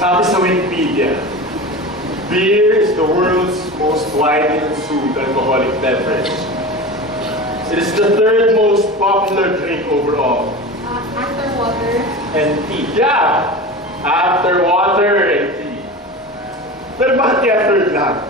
Sabi sa Wikipedia, beer is the world's most widely consumed alcoholic beverage. It is the third most popular drink overall. After water. And tea. Yeah! After water and tea. Pero bakit kaya third lang?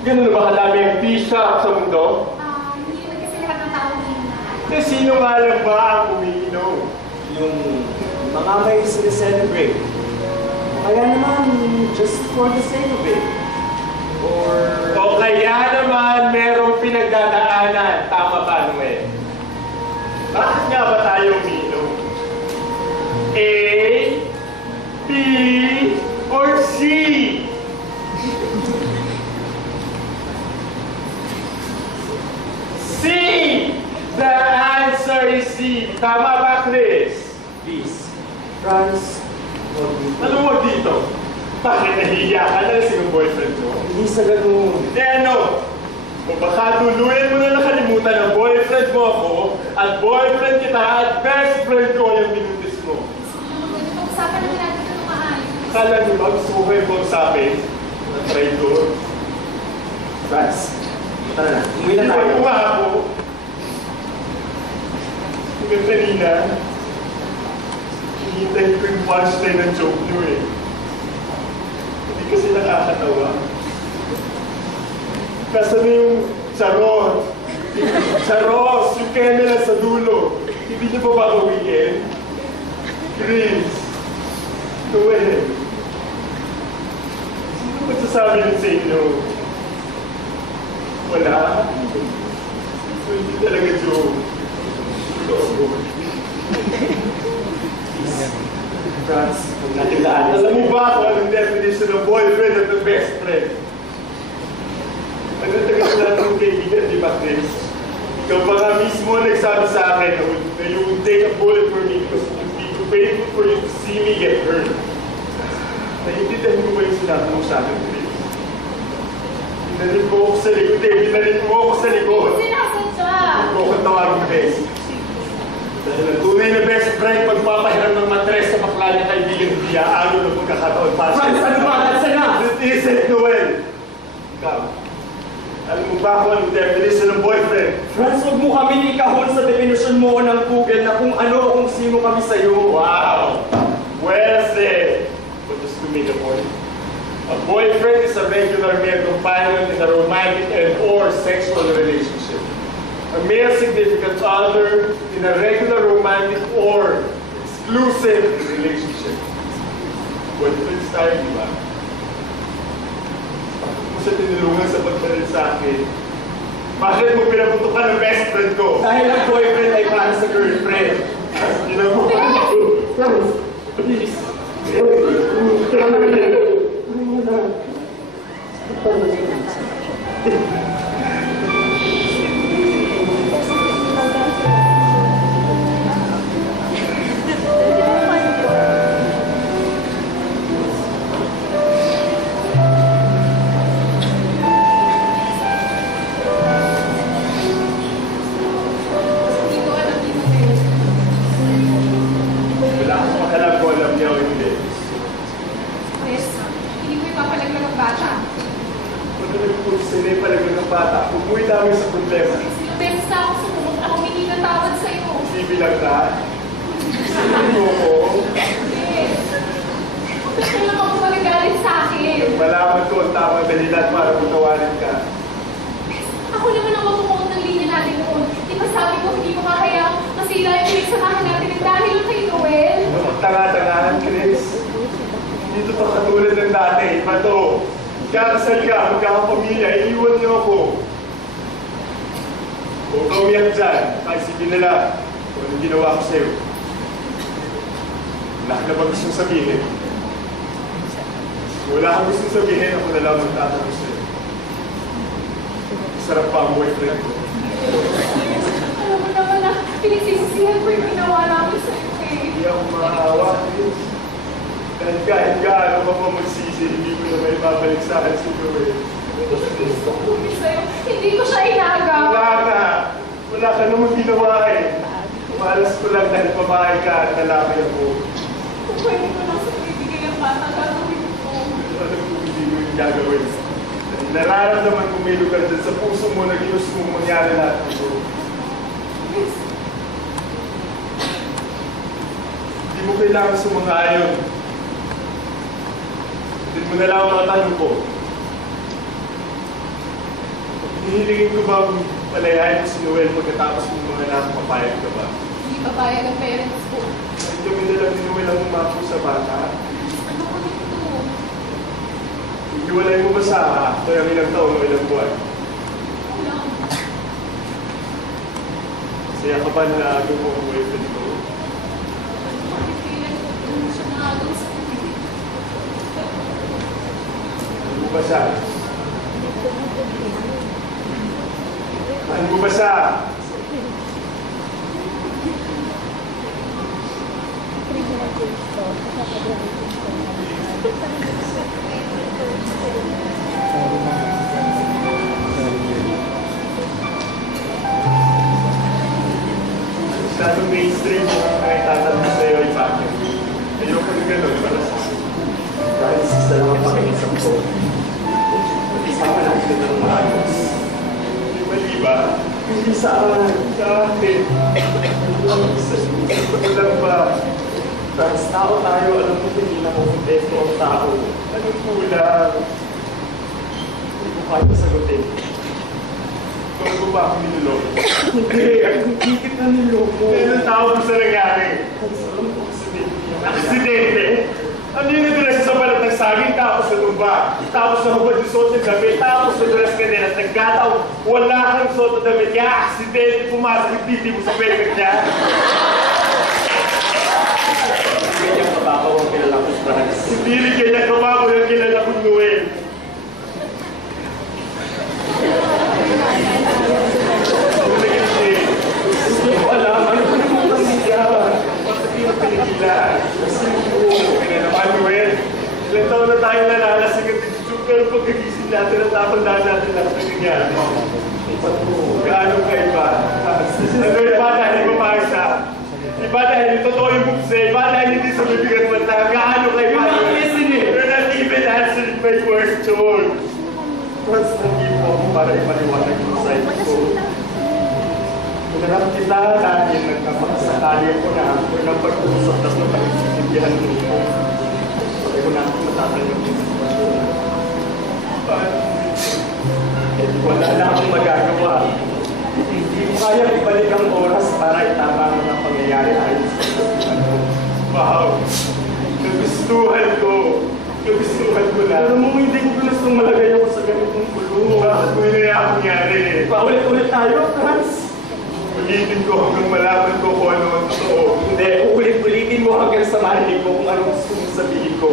Ganun na ba kalami ang tea shop sa mundo? Hindi naman kasi lahat ng tao umiinom. Kasi sino nga lang ba ang umiinom? Yung mga may celebrate. O kaya naman, just for the sake of it. O kaya naman merong pinagdadaanan. Tama ba, Noel? Bakit nga ba tayo umiinom? A, B, or C? C! The answer is C. Tama ba, Chris? Please, Franz, huwag dito. Ano mo dito? Bakit nahihiya ka na sino boyfriend mo? Hindi sa ganun. Hindi ano? O baka tuluyan mo na nakalimutan na boyfriend mo ako at boyfriend kita at best friend ko yung binutis mo. Pag-usapan naman natin ito maayos. Kala niyo ba gusto ko kayo kausapin? Na traitor? Franz, tara na. Umuwi na tayo. Hindi ba ako? Hanggang kanina, hinihintay ko yung punchline ng joke niyo eh. Hindi kasi nakakatawa. Nasaan na yung charot? Charos! Yung kennel sa dulo. Hindi niyo pa babawiin? Chris! Noel! Sino magsasabi nun sa inyo? Wala? So, hindi talaga joke. Totoo. Franz, huwag natin daanin. Alam mo ba kung anong definition ng boyfriend at ng best friend? Ano tagal na ng kaibigan, di ba, Chris? Ikaw pa nga mismo nagsabi sa akin na you would take a bullet for me because it would be too painful for you to see me get hurt. Naiintindihan mo ba yung sinabi mo sa akin, Chris? Binarin mo ako sa likod eh. Binarin mo ako sa likod. Sinasadya! Huwag ko tawagin best. Dahil ang tunay na best friend pagpapahiram ng matres sa bakla niya kaibigan hindi aalo ng pagkakataon para sa Franz, ano ba? Nasaan na? This isn't Noel. Ikaw, alam mo ba kung anong definition ng boyfriend? Franz, huwag mo kami ikahon sa definition mo ng Google na kung ano o kung sino kami sa'yo. Wow! Well said! But just to make a point, a boyfriend is a regular male companion in a romantic and or sexual relationship. A male significant other in a regular romantic or exclusive relationship. Boyfriends tayo, di ba? Kung sa tinulungan sa pagdalit sa akin, bakit mo pinaputukan ng best friend ko? Dahil ang boyfriend ay para sa girlfriend. You know? Franz, please. Hindi ko alam dito kayo. Wala akong makalam kung alam niya o hindi. Chris, hindi mo ipapalaglag ang bata. Kung ano yung sila yung palagay ng bata, umuwi namin sa problema. Ilang beses na ako sumunod na humingi ng tawad sa'yo. Sibi lang ka. Sibi mo ko. Chris, bakit ka lang ako magagalit sa akin? Malaman ko ang tamang dahilan para putawarin ka. Ako naman ang mamukuot ng linya natin noon. Di ba sabi ko, hindi ko kakaya masira yung pinagsamahan natin ng dahil kay Noel? Ang tanga-tangahan, Chris. Dito pa katulad ng dati. Iba to. Kakasal ka, magkakapamilya, iiwan niyo ako. Huwag ka umiyak dyan. Paisipin nila kung anong ginawa ko sa'yo. Wala ka na ba gustong sabihin? Wala kang gustong sabihin, ako na lang magtatanong sa'yo. Sarap pa ang boyfriend ko. Alam mo naman na pinagsisisihan ko yung ginawa namin sa iyo eh. Hindi ako maawa, Chris. Dahil kahit gaano ka pa magsisi, hindi mo na may babalik sa akin si Noel. Gusto ko sa'yo. Hindi ko siya inagaw. Wala ka. Wala ka namang ginawa eh. Malas ko lang dahil pamahay ka at lalaki ako. Kung pwede ko lang sa ibigay ang bata gagawin ko. Alam ko hindi mo yung gagawin. Nararamdaman ko may lugar dyan sa puso mo na ginusto mong mangyari lahat ito. Chris, Hindi mo kailangan sumangayon. Hindi mo na lang ang mga tanong ko. Hinihilingin ko ba palayain mo si Noel pagkatapos mo mga anak, papayag ka ba? hindi papayag ang parents ko. Ay, kami na lang ni Noel ang umapo sa bata. Ano ko nito? Iwalay mo ba sa after ang ilang taon o ilang buwan? Wala. Saya ka ba na ano mo ang boyfriend ko? Bakit kailan ko ganun siya nakagaw sa akin? Ano mo ba siya? Ano mo ba siya? Masyadong mainstream yung mga itatanong sa'yo ay bakit. Ayoko na gano'n para sa akin. Dahil sa dalawang pakinisap ko, isama natin ng maayos. Hindi mali ba? Hindi sa akin. Sa akin. Sa lang ba? Trans, tao tayo, alam mo hindi na kumpleto ang tao. Anong kulang? Hindi ko kaya sagutin. Kung ko ba ako niloloko? Hindi, hindi kita niloko. Kailan tao mo sa nangyari? Alam ko kasi Aksidente? Ano yung nadulas sa balat ng saging tapos natumba? Tapos nahubad yung suot ng damit, tapos nadulas ka din at nagkataw. Wala kang suot ng damit niya. Aksidente, pumasok yung titi mo sa pelvic niya. ganyan kababaw ang kilala ko, Trans. Hindi rin kanya kababoy ang kilala kong Noel. Ano na kasi? Hindi ko alam, ano ko naman kasi siya. Bakit yung pinigilan? Kaya na naman, Noel. Ilang taon na tayo nalalasing at titsuk, pero pagkagising natin at tapandaan natin lahat na nangyari. Gaano kaiba? Ano iba dahil mapayos na? Iba dahil totoo yung bukse, iba dahil hindi sa bibigat mata. Gaano kaiba? You're not even answering my question. Trans, nandito ako para ipaliwanag yung side ko. Pinarap kita dahil nagkapakasakali ako na unang pag-uusap na sa pag-isintindihan mo. Sabi ko na ako matatanggap yung sitwasyon. Eh, wala na akong magagawa. Hindi mo kaya ibalik ang oras para itama mo ng pangyayari ayon sa sitwasyon mo. Wow! Nagustuhan ko! Nagustuhan ko na. Pero mo hindi ko gustong malagay ako sa ganitong kulungan. Bakit mo yung nangyari? Paulit-ulit tayo, Trans. Ulitin ko hanggang malaman ko kung ano ang totoo. Hindi, ulit-ulitin mo hanggang sa marinig ko kung anong gusto mong sabihin ko.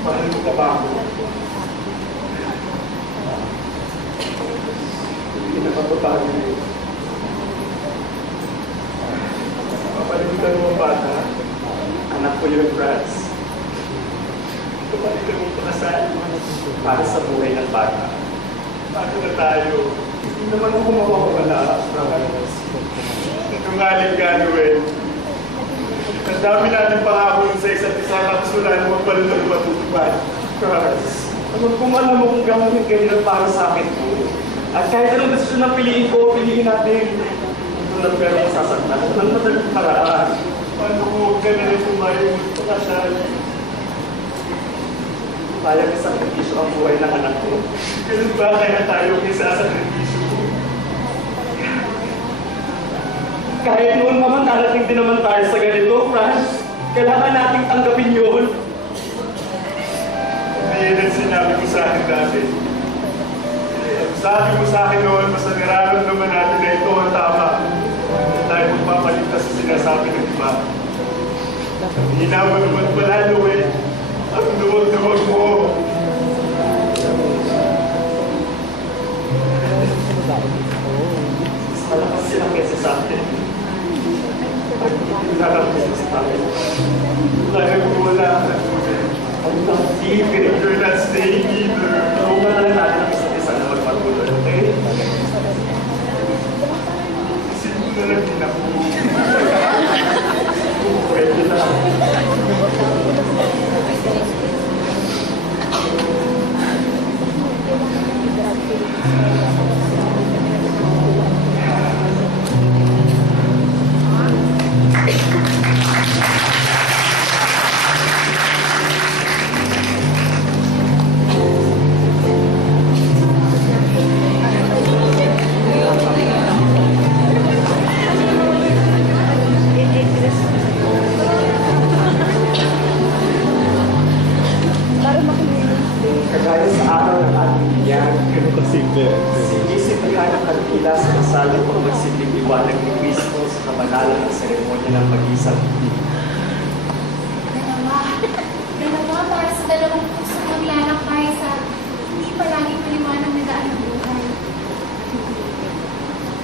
Mahal mo pa ba ako? Hindi na mapapagod mo. Papalimutan mo ang bata? Anak ko yung Franz. Papalimutan mo pakasal? Para sa buhay ng bata. Paano na tayo? Hindi naman ako mawawala. Nungaling ka, Noel. Ang dami natin pangako sa isa't isa tapos wala namang palunod matutupad. Franz, kung alam mo kung gano'n ganyan para sa akin po. At kahit anong desisyon na piliin ko, piliin natin. Ito na pero masasaktan. Ang madaling paraan. Paano ko ka na rin tumayo magpakasal? Kaya may sakripisyo ang buhay ng anak ko. Ganun ba kaya tayo kisasakripisyo ko? Kahit noon naman, darating din naman tayo sa ganito, Franz. Kailangan nating tanggapin yun. Hindi yan ang sinabi ko sa akin dati. Sabi mo sa akin noon, basta nararamdaman natin na ito ang tama. Hindi tayo magpapaligtas sa sinasabi ng iba. Hina mo naman pala, Noel. Ang duwag-duwag mo. Malakas silang kesa sa atin. Nararamdaman sa akin. Talagang wala ka. Ang tangkipin. You're not staying either. Tulungan na lang natin ang isa't isa na magpatuloy, okay? Isip mo na lang din ako. Pwede na. ang seremonya ng mag-isang